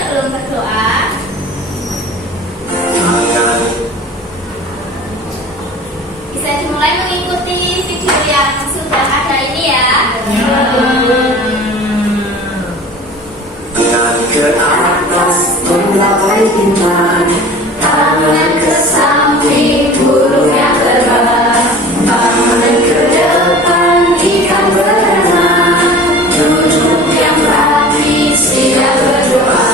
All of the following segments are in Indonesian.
sebelum berdoa, bisa dimulai mengikuti video yang sudah ada ini ya. Ke atas menggapai bintang, tangan ke samping burung yang terbang, tangan ke depan ikan berenang, duduk yang rapi siap berdoa.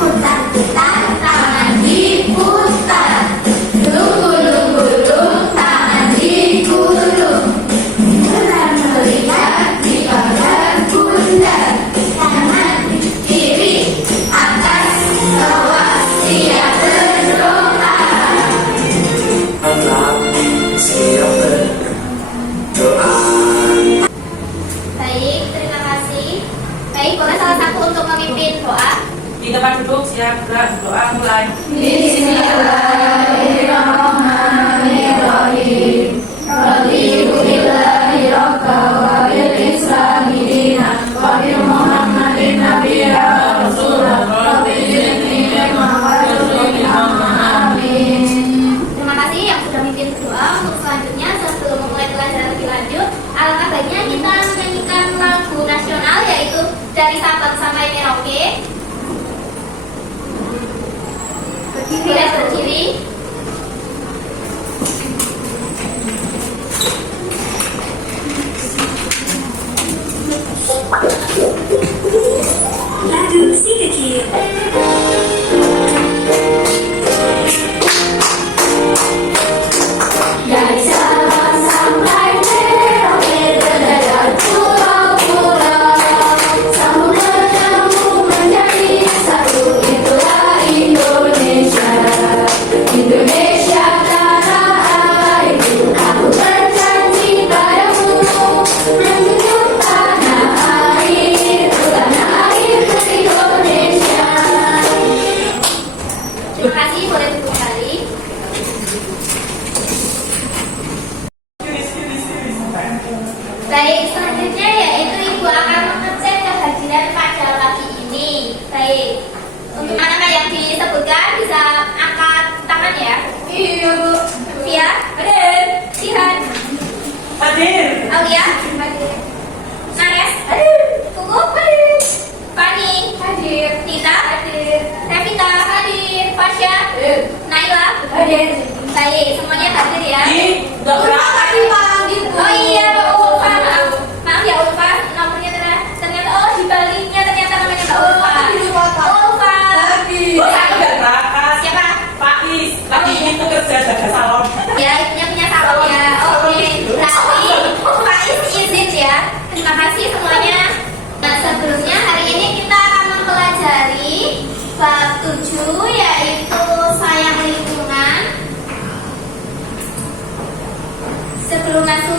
Putar-putar, tangan diputar, lunggu-lunggu-lung, tangan digulung, bulan melihat di badan bunda, tangan kiri, atas, bawah, siap berdoa. Siap berdoa. Baik, terima kasih. Baik, boleh salah satu untuk memimpin doa. Di tempat duduk siap gerak doa mulai. Bismillahirrahmanirrahim. Raditu billahi rabba wa bil islami dinan wa bi Muhammadin nabiyya rasulah rabbi zidni ilma warzuqni ilma. Amin. Terima kasih yang sudah memimpin doa. Untuk selanjutnya, sebelum memulai pelajaran lebih lanjut, alangkah baiknya kita menyanyikan lagu nasional yaitu Dari Sabang Sampai Merauke. Berdiri dan berdiri. Lagu si kecil. Dari Sabang sampai Merauke terdapat pulau-pulau, sambung menyambung menjadi satu, itulah Indonesia. Indonesia tanah airku, aku berjanji padamu, menjunjung tanah airku Indonesia. Terima kasih, boleh duduk kembali. Baik, selanjutnya yaitu Ibu akan mengecek kehadiran pada pagi ini. Baik, untuk anak-anak yang disebutkan bisa angkat tangan ya. Iya, Bu. Via, hadir. Jihan, Hadir. Aulia, hadir. Nares, hadir. Kukup, hadir. Fani, Hadir. Tita, hadir. Revita, hadir. Fasya, Hadir. Naila, Hadir. Baik, semuanya hadir ya. Di doa. Oh iya, Mbak Ulfa, maaf ya Ulfa, nomornya ternyata oh di baliknya ternyata namanya Mbak Ulfa. Ulfa. Bos aku gak berangkat. Siapa? Pak Is. Lagi ini tuh kerja jaga salon. Ya, ibunya punya salon ya. Oke. Berarti Pak Is izin ya. Terima kasih semuanya. Nah, sebelumnya hari ini kita akan mempelajari bab 7 yaitu sayang lingkungan. Sebelum masuk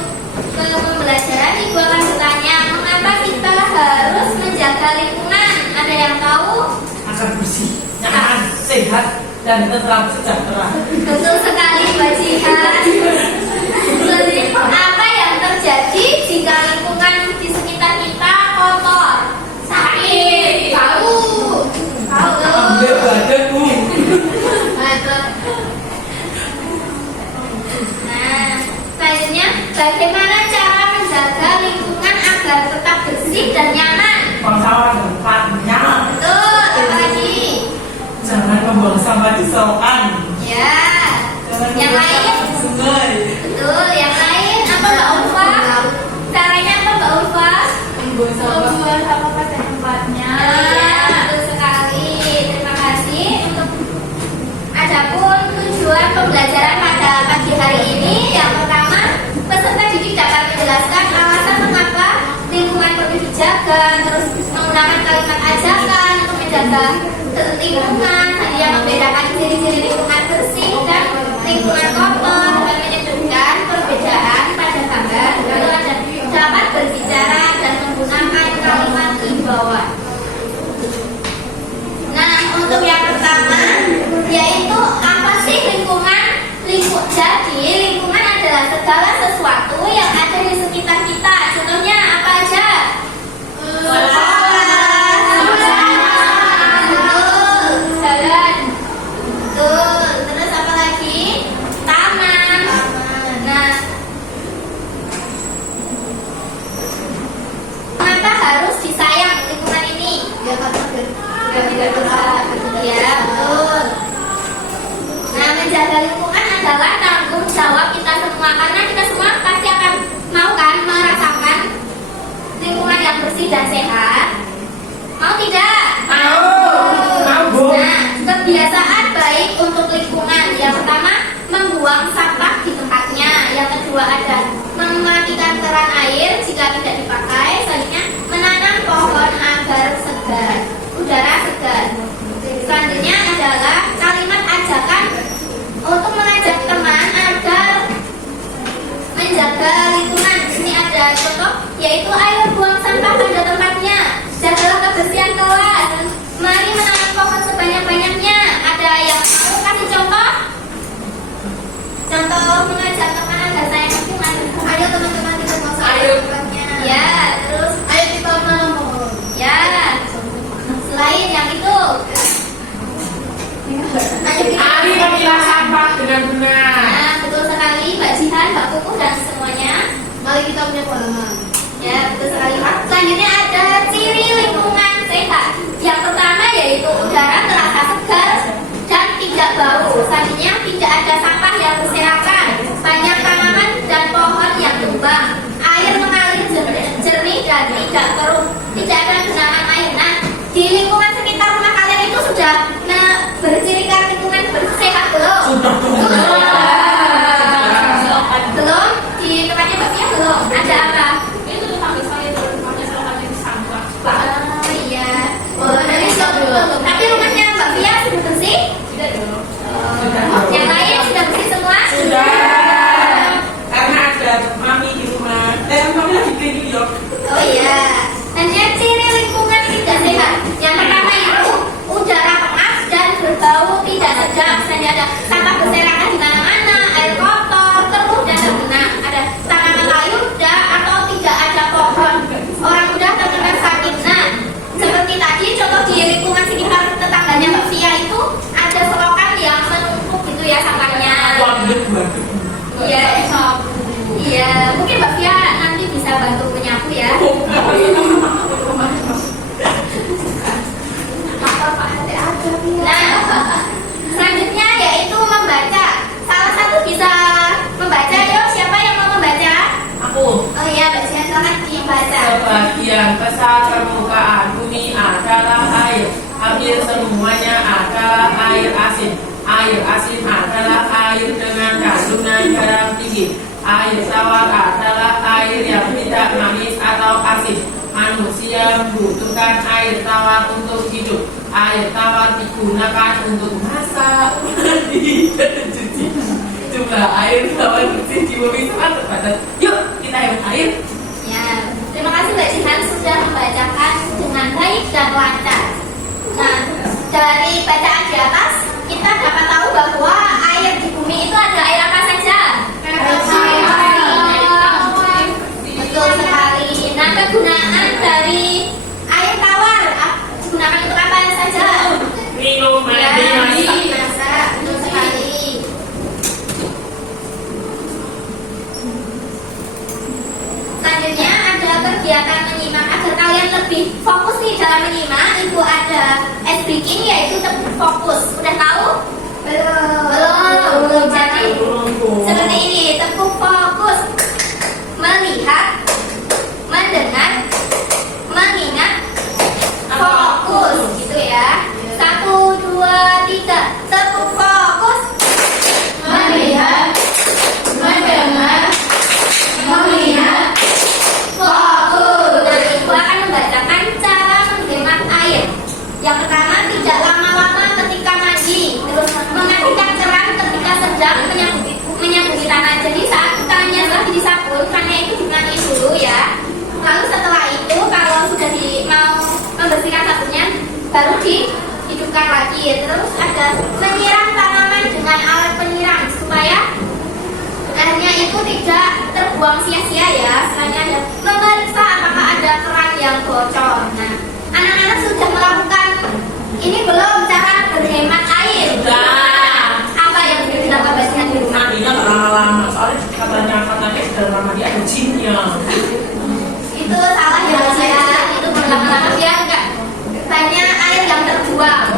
ke pembelajaran, Ibu akan bertanya, mengapa kita harus menjaga lingkungan? Ada yang tahu? Agar bersih, nyaman, sehat, dan tentram sejahtera. Betul sekali, Mbak Jihan. Jadi, apa yang terjadi jika lingkungan di sekitar kita kotor? Sakit. Tahu. Ambil badanmu. Nah, selanjutnya, bagaimana cara menjaga lingkungan agar tetap bersih dan nyaman? Buang sampah di tempatnya. Betul, apa lagi? Jangan membuang sampah di selokan. Ya. Jangan Yang membuang lain? sampah di sungai. Betul, yang lain apa Mbak Ulfa? Caranya apa Mbak Ulfa? Membuang sampah pada tempatnya. Ya, betul sekali. Terima kasih untuk adapun tujuan pembelajaran pada pagi hari ini. Yang pertama, peserta didik dapat menjelaskan alasan mengapa lingkungan perlu dijaga, terus menggunakan kalimat ajakan untuk menjaga lingkungan, tadi yang membedakan ciri-ciri lingkungan bersih dan lingkungan kotor, dan menyebutkan perbedaan pada gambar. Lalu ada dapat berbicara dan menggunakan kalimat di bawah. Nah, untuk yang pertama yaitu apa sih lingkungan? Jadi lingkungan adalah segala sesuatu yang ada di sekitar kita. Contohnya apa aja? Sekolah, Ya, betul. Nah, menjaga lingkungan adalah tanggung jawab kita semua, karena kita semua pasti akan mau kan merasakan lingkungan yang bersih dan sehat. Mau tidak? Mau, Bu. Nah, kebiasaan baik untuk lingkungan. Yang pertama, membuang sampah di tempatnya. Yang kedua ada mematikan keran air jika tidak dipakai. Selanjutnya, menanam pohon agar segar, udara segar. Selanjutnya adalah kalimat ajakan untuk mengajak teman agar menjaga lingkungan. Ini ada contoh, yaitu ayo buang sampah pada tempatnya, jagalah kebersihan kelas, mari menanam pohon sebanyak-banyaknya. Ada yang mau kasih contoh? Contoh mengajak teman agar sayang lingkungan. Ayo teman-teman kita mau sayang tempatnya. Ya, terus ayo kita menanam pohon. Ya, selain yang itu, ayo kita Mari memilah sampah dengan benar. Nah, betul sekali Mbak Jihan, Mbak Kukuh dan semuanya. Mari kita punya pengalaman. Ya, betul sekali Pak. Selanjutnya ada ciri lingkungan sehat. Yang pertama yaitu udara terasa segar dan tidak bau. Selanjutnya tidak ada sampah yang berserakan, banyak tanaman dan pohon yang tumbang, air mengalir jernih dan tidak keruh, tidak ada genangan air. Nah, di lingkungan sekitar rumah kalian itu sudah bercirikan lingkungan sehat belum? Belum? Di tempatnya Mbak Fia belum? Ada apa? Itu tetangga saya rumahnya selalu ada di sampah. Oh iya. Oh, dari belum. Tapi rumahnya Mbak Fia sudah bersih? Tidak dong. Yang lain sudah bersih semua? Sudah. Karena ada mami di rumah. Mami lagi cleaning yuk. Oh iya. Dan yang ciri lingkungan tidak sehat. Yang pertama itu udara pengap dan berbau tidak sedap. Misalnya ada sampah berserakan di mana-mana, air kotor, keruh dan tergenang. Ada tanaman layu atau tidak ada pohon. Orang mudah terkena sakit. Nah, seperti tadi contoh di lingkungan sekitar tetangganya Mbak Fia itu ada selokan yang menumpuk gitu ya sampahnya. Waduh. Iya. Iya, mungkin Mbak Fia nanti bisa bantu menyapu ya. Nah, selanjutnya yaitu membaca. Salah satu bisa membaca. Yuk, siapa yang mau membaca? Aku. Oh iya, Mbak Sia, silakan dibaca. Sebagian besar permukaan bumi adalah air. Hampir semuanya adalah air asin. Air asin adalah air dengan kandungan garam tinggi. Air tawar adalah air yang tidak manis atau asin. Manusia membutuhkan air tawar untuk hidup. Air tawar digunakan untuk masak, mandi, dan cuci. Jumlah air tawar bersih di bumi sangat terbatas. Yuk, kita hemat air. Ya, terima kasih Mbak Jihan sudah membacakan dengan baik dan lancar. Nah, dari bacaan di atas kita dapat tahu bahwa air di bumi itu ada air apa saja? Betul sekali. Nah, kegunaan dari air tawar digunakan untuk apa saja? Minum, Ya, mandi, masak. masak. Betul sekali. Selanjutnya ada kegiatan menyimak agar kalian lebih fokus nih dalam menyimak. Itu ada S breaking yaitu tepuk fokus. Udah tahu? Belum. Jadi seperti ini, tepuk fokus, melihat, mendengar, mengingat, fokus, gitu ya. 1, 2, 3, tepuk fokus, Melihat, mendengar, mengingat, fokus. Nah, ibu akan membacakan cara menghemat air. Yang pertama, tidak lama-lama ketika mandi, terus mematikan keran ketika sedang menyabuti tangan. Jadi saat tangannya lagi disabun, kerannya itu dimatiin dulu ya. Lalu setelah itu, kalau sudah mau membersihkan sabunnya, baru dihidupkan lagi. Terus ada menyiram tanaman dengan alat penyiram supaya airnya itu tidak terbuang sia-sia ya. Selanjutnya ada memeriksa apakah ada keran yang bocor. Nah, anak-anak sudah melakukan ini belum cara berhemat air? Sudah. Apa yang sudah dilakukan basihan di rumah? Mandinya nggak lama-lama, soalnya katanya dalam lama dia ada jinnya. Itu salah ya Mas ya. Itu berlama-lama biar enggak banyak air yang terbuang.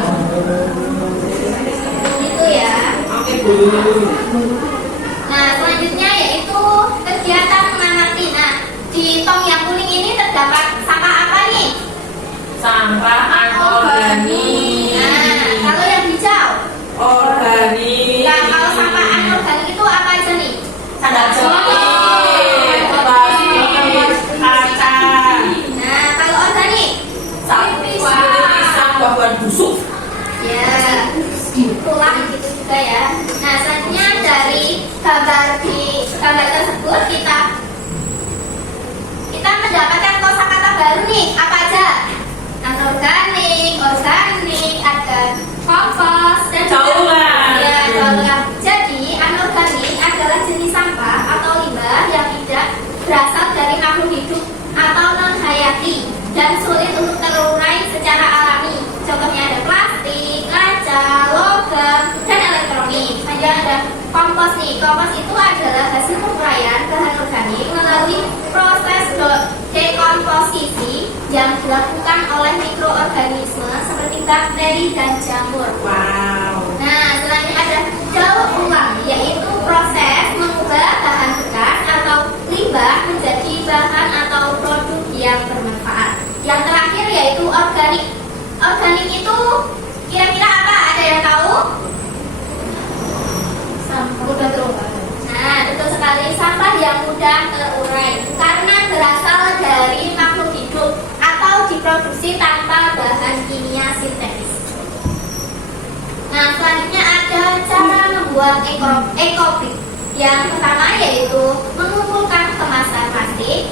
busuk. Ya, itulah gitu juga ya. Nah, selanjutnya dari gambar tersebut kita mendapatkan kosakata baru nih. Apa aja? Anorganik, organik, ada kompos dan Jauhlah. ya, jauhlah. Jadi anorganik adalah jenis sampah atau limbah yang tidak berasal dari makhluk hidup atau non hayati dan sulit untuk terurai secara alami. Contohnya ada plastik, kaca, logam, dan elektronik. Selanjutnya ada kompos nih. Kompos itu adalah hasil penguraian bahan organik melalui proses dekomposisi yang dilakukan oleh mikroorganisme seperti bakteri dan jamur. Wow. Nah, selanjutnya ada daur ulang, yaitu proses mengubah bahan bekas atau limbah menjadi bahan atau produk yang bermanfaat. Yang terakhir yaitu organik. Organik itu kira-kira apa? Ada yang tahu? Mudah terurai. Nah, betul sekali, sampah yang mudah terurai karena berasal dari makhluk hidup atau diproduksi tanpa bahan kimia sintetis. Nah, selanjutnya ada cara membuat ekobrik. Yang pertama yaitu mengumpulkan kemasan plastik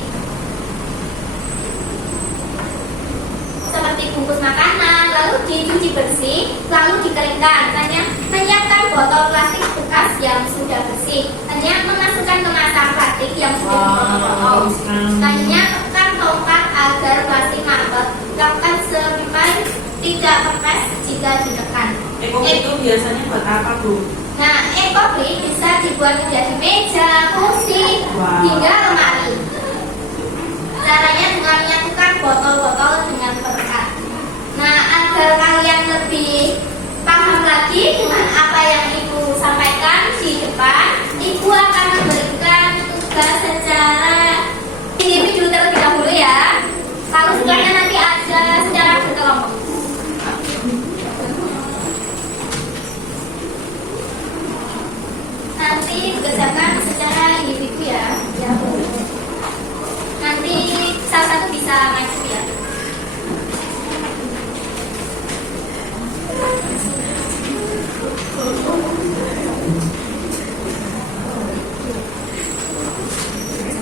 seperti bungkus makanan, lalu dicuci bersih, lalu dikeringkan. Selanjutnya menyiapkan botol plastik bekas yang sudah bersih. Selanjutnya memasukkan kemasan plastik yang sudah dipotong. Selanjutnya tekan tongkat agar plastik mampet. Lakukan sampai tidak kempes jika ditekan. Ekobrik itu biasanya buat apa, Bu? Nah, ekobrik bisa dibuat menjadi meja, kursi, hingga lemari. Caranya dengan menyatukan botol-botol dengan perekat. Nah, agar kalian lebih paham lagi dengan apa yang Ibu sampaikan di depan, Ibu akan memberikan tugas secara individu terlebih dahulu ya. Kalau tugasnya nanti ada secara berkelompok. Nanti dikerjakan secara individu ya. Nanti salah satu bisa maju ya.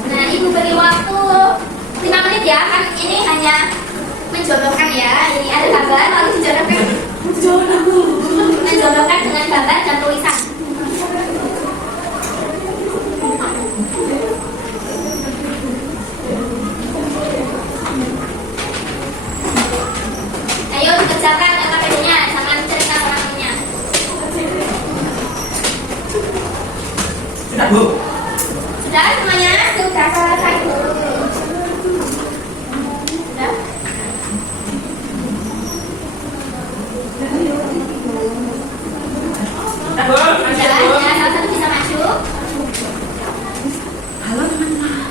Nah, Ibu beri waktu 5 menit ya, kan ini hanya menjodohkan ya. Ini ada gambar, lalu dijodohkan. Menjodohkan dengan gambar dan tulisan. Ayo dikerjakan LKPD-nya, jangan cerita orangnya. Sudah, Bu. Sudah semuanya? Sudah selesai. Sudah? Sudah, Bu. Masih Sudah, ada, Bu. ya, salah satu bisa maju. Halo, teman-teman.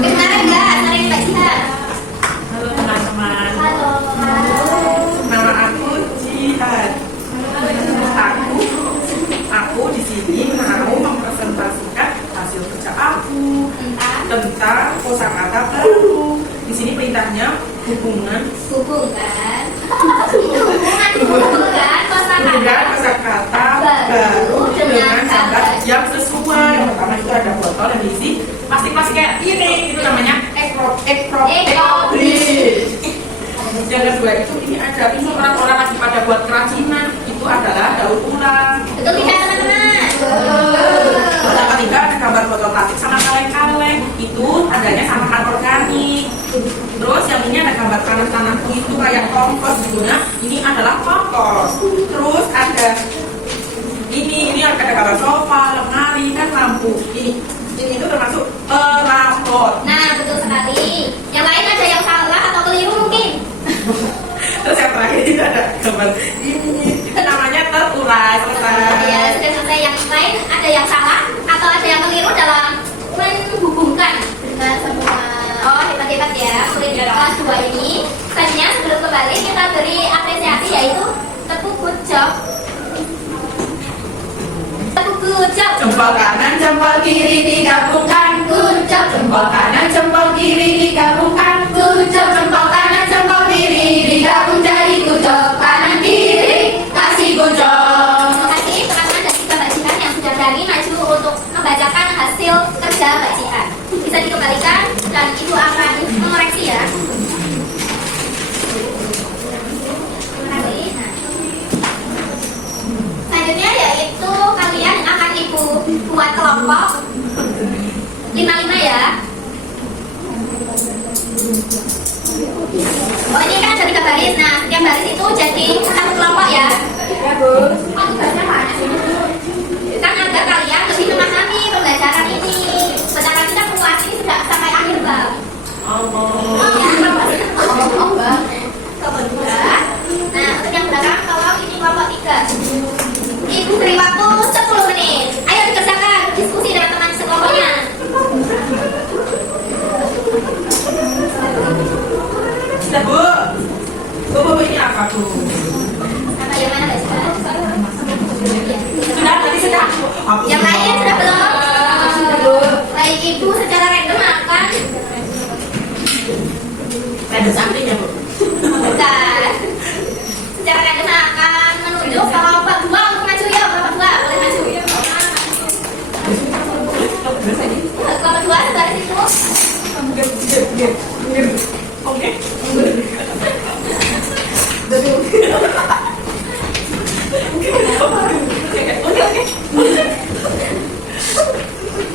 Kenalan nggak? Sering Mbak Jihad. Halo, teman-teman. Halo. Nama aku Jihad. Aku di sini mau mempresentasikan hasil kerja aku tentang kosakata baru. Di sini perintahnya hubungan Hubungkan kosakata baru dengan gambar yang sesuai. Yang pertama itu ada botol yang diisi plastik-plastik kayak ini, itu namanya ekobrik. Yang kedua itu ini ada, ini orang-orang lagi pada buat kerajinan, itu adalah daur ulang. Betul tidak teman-teman? Yang ketiga ada gambar botol plastik sama kaleng-kaleng, itu adanya sama organik. Terus yang ini ada gambar tanah-tanahku itu kayak kompos gitu. Nah, ini adalah kompos. Terus ada ini ada gambar sofa, lemari, dan lampu. Ini itu termasuk perabot. Nah, betul sekali. Yang lain ada yang salah atau keliru mungkin? Terus yang terakhir itu ada gambar ini, itu namanya terurai. Ya, sudah selesai. Yang lain ada yang salah atau ada yang keliru dalam menghubungkan dengan semua. Oh, hebat-hebat ya. Murid kelas 2 ini. Selanjutnya sebelum kembali kita beri apresiasi yaitu tepuk good job. Tepuk good job. Jempol kanan, jempol kiri digabungkan. Good job. Jempol kanan, jempol kiri digabungkan. Good job. Jempol kanan, jempol kiri digabung jadi good job. Kanan kiri ya. Oh ini kan ada 3 baris. Nah setiap baris itu jadi satu kelompok ya. Ya, Bu. Oh tugasnya mana sih? Kan agar kalian lebih memahami pembelajaran ini. Secara kita puas ini sudah sampai akhir bab. Ya, Oh, Mbak. kelompok 2. Nah untuk yang belakang tolong ini kelompok 3. Ibu beri waktu 10 menit. Ayo dikerjakan, diskusi dengan teman sekelompoknya. Sudah Bu. Bu ini apa Bu? Apa yang mana Mbak Cika? Sudah tadi sudah. Yang lain sudah belum? Sudah, Bu. Baik, Ibu secara random akan Ada sampingnya Bu. bukan. Secara random akan menunjuk kelompok 2 untuk maju ya, kelompok 2 boleh maju. Kelompok 2 sebaris itu. Oke.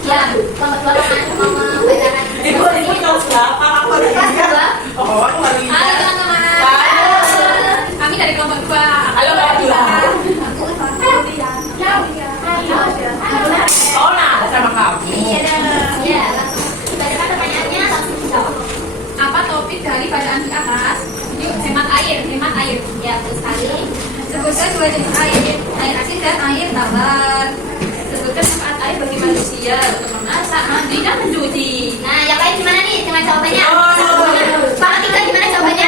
Ya, kelompok 2 mau membacakan. Ibu ini kelas berapa? Aku ada Kelas tiga. 2. Oh, aku baru Halo ingat. teman-teman. Kami dari kelompok 2. Halo Mbak Dila. Oh, nah, sama kamu. Ya, langsung dibacakan pertanyaannya langsung dijawab. Apa topik dari bacaan di atas? Yuk, hemat air, hemat air. Ya, betul sekali. Sebutkan 2 jenis air, air asin dan air tawar. Sebutkan manfaat air bagi manusia untuk memasak, mandi, dan mencuci. Nah, yang lain gimana nih? Gimana jawabannya? Oh. Kalau 3 gimana jawabannya?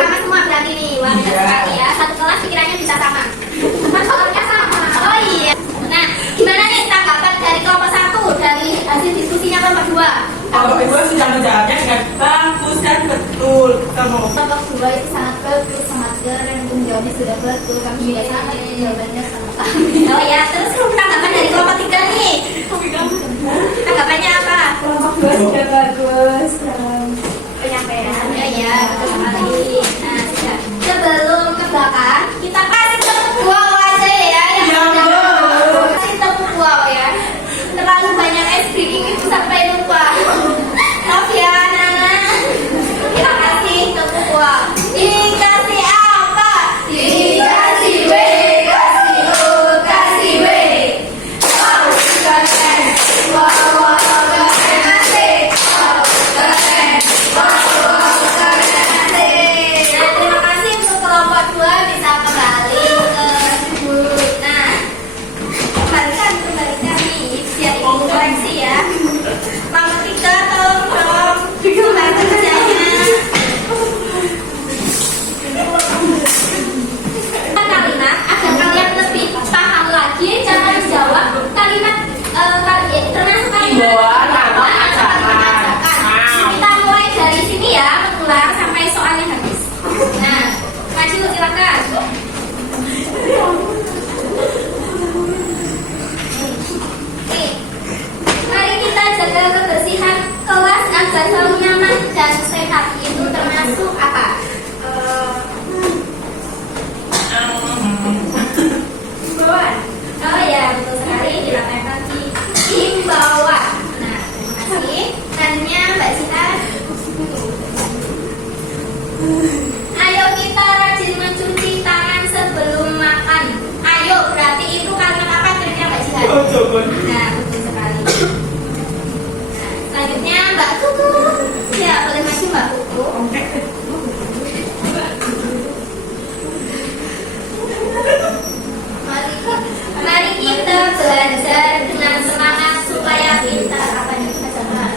Sama semua berarti nih. Wah, benar sekali ya. Satu kelas pikirannya bisa sama. Cuma soalnya sama. Oh iya. Nah, gimana nih tanggapan dari kelompok 1 dari hasil diskusinya kelompok 2? Kalau Ibu sudah menjawabnya dengan bagus dan betul. Kamu. Kelompok 2 itu sangat bagus, sangat keren. Jawabnya sudah betul. Kami juga sama jawabannya sama kami. Oh ya, terus tanggapan dari kelompok 3 nih. Tanggapannya apa? Kelompok 2 sudah bagus. Penyampaiannya ya, betul sekali. Nah, sudah. Sebelum ke belakang, kita kasih tepuk wow aja ya. Ya, Bu. Kasih tepuk wow ya. Terlalu banyak es krim itu sampai lupa. Maaf ya, Nana. Kita kasih tepuk wow. Dikasih apa? Dikasih W, kasih O, kasih W. Wow, keren. Wow, wow, keren asik. Wow, keren. Wow, keren asik. Nah, terima kasih untuk kelompok 2 bisa kembali ke booth. Nah, kembalikan nih biar ibu koreksi ya. Kelompok 3 tolong kembali kerjanya. Kalimat agar kalian lebih paham lagi cara menjawab kalimat termasuk kalimat Himbauan atau ajakan. kita mulai dari sini ya mengulang sampai soalnya habis. Nah, maju silakan. Oke. Mari kita jaga kebersihan kelas agar selalu nyaman dan sehat. Itu termasuk apa? Himbauan. Oh ya, betul sekali dilakukan di himbauan. Nah, terima kasih. Selanjutnya Mbak Cita. Ayo kita rajin mencuci tangan sebelum makan. Ayo, berarti itu kalimat apa kira-kira Mbak Cita? Nah, betul sekali. Nah, selanjutnya Mbak Kuku. Ya, boleh maju Mbak Kuku. Mari kita belajar dengan semangat supaya kita apa yang kita jalan.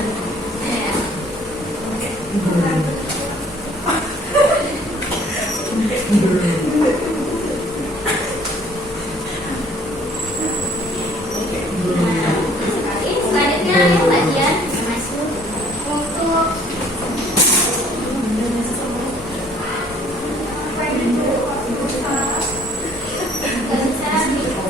Selanjutnya ayo Mbak Dian masuk untuk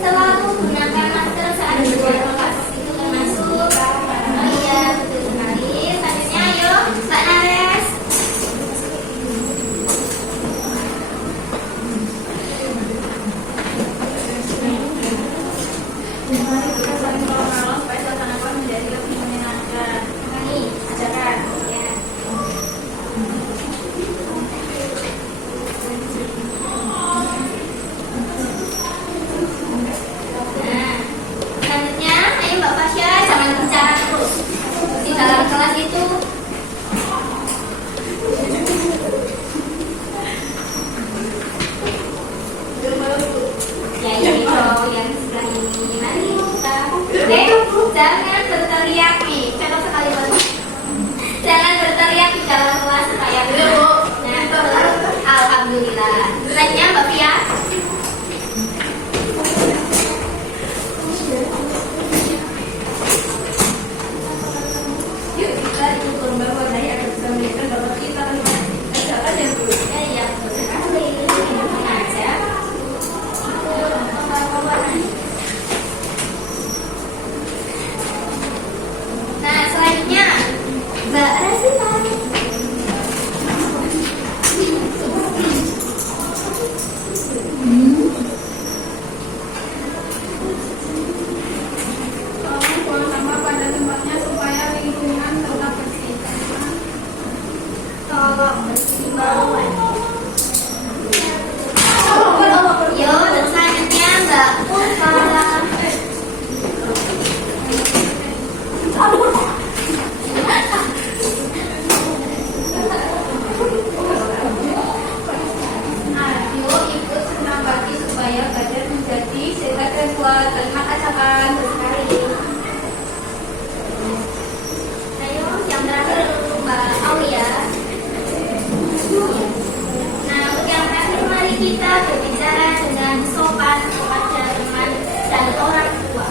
selalu gunakan masker saat berjalan kelas. Itu termasuk. Oh iya, betul sekali. Selanjutnya ayo Mbak Nares. Jangan berteriak nih, cocok sekali buat jangan berteriak di dalam kelas supaya dulu. Nah, alhamdulillah. Selanjutnya Mbak Pia. Yuk kita ikut lomba warnai agar bisa melihat bahwa kita kalimat ucapan yang dulu. Ya, betul sekali. Ini aja. Nah, selanjutnya Mbak Rasita. Buang sampah pada tempatnya supaya lingkungan tetap bersih. Tolong bersimbauan. Yo, dan selanjutnya Mbak Ulfa. Ayo ikut senam pagi supaya badan menjadi sehat dan kuat. Terima kasih sekali. Ayo, yang terakhir Mbak Aulia. Nah, untuk yang terakhir mari kita berbicara dengan sopan kepada teman dan orang tua.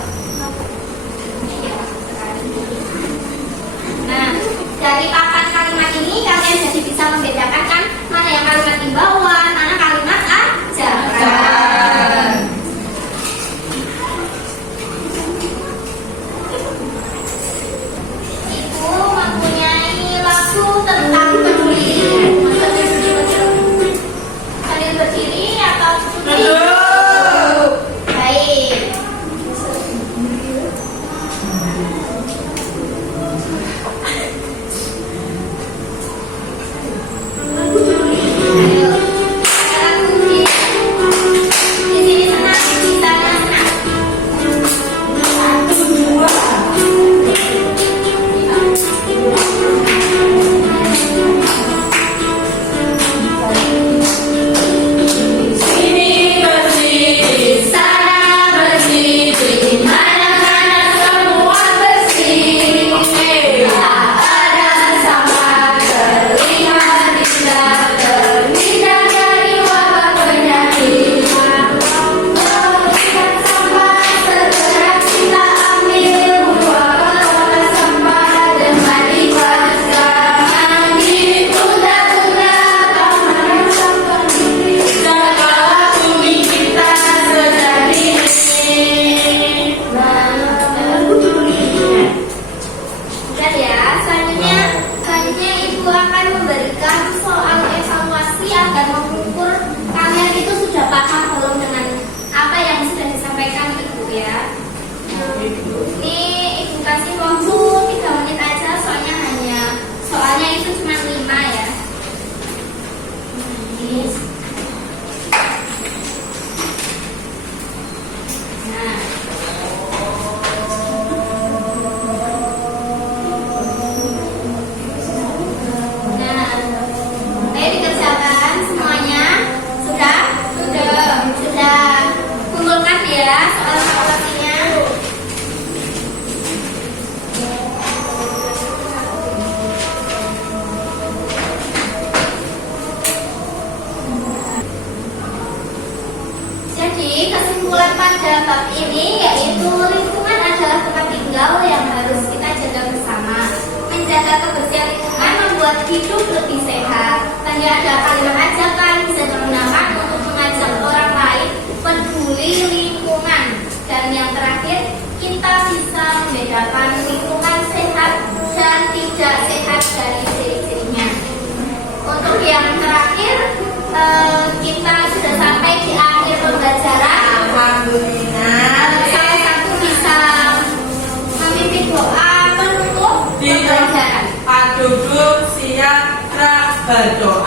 Nah, dari papan kalimat ini kalian jadi bisa membedakan kan mana yang kalimat imbauan, mana kalimat ajakan. Ibu mempunyai lagu tentang peduli. Kalian berdiri atau duduk? Baik. Ayo. Sekarang kunci. Di sini senang, di sana senang. Sini bersih, di sana bersih, di mana-mana semua bersih. Tak ada sampah terlihat indah, terhindar dari wabah penyakit. Melihat sampah segera kita ambil, buang kotak sampah dengan ikhlas. Jangan ditunda-tunda, taman sampah ini. Jagalah bumi kita sejak dini. Dan ya, selanjutnya Ibu akan memberikan soal evaluasi agar mengukur kalian itu sudah paham belum dengan apa yang sudah disampaikan Ibu ya. Ini Ibu kasih waktu 3 menit aja, soalnya itu cuma 5 ya. Nah. Nah, ayo dikerjakan semuanya. Sudah? Sudah. Kumpulkan ya soal evaluasinya. Jadi kesimpulan pada bab ini yaitu lingkungan adalah tempat tinggal yang harus kita jaga bersama. Menjaga kebersihan lingkungan membuat hidup lebih sehat. Tanda ada kalimat ajakan bisa digunakan untuk mengajak orang lain peduli lingkungan. Dan yang terakhir, kita bisa membedakan lingkungan sehat dan tidak sehat dari ciri-cirinya. Untuk yang terakhir, kita sudah sampai di akhir pembelajaran. Alhamdulillah. Salah satu bisa memimpin doa penutup pembelajaran. Pak duduk siap berdoa.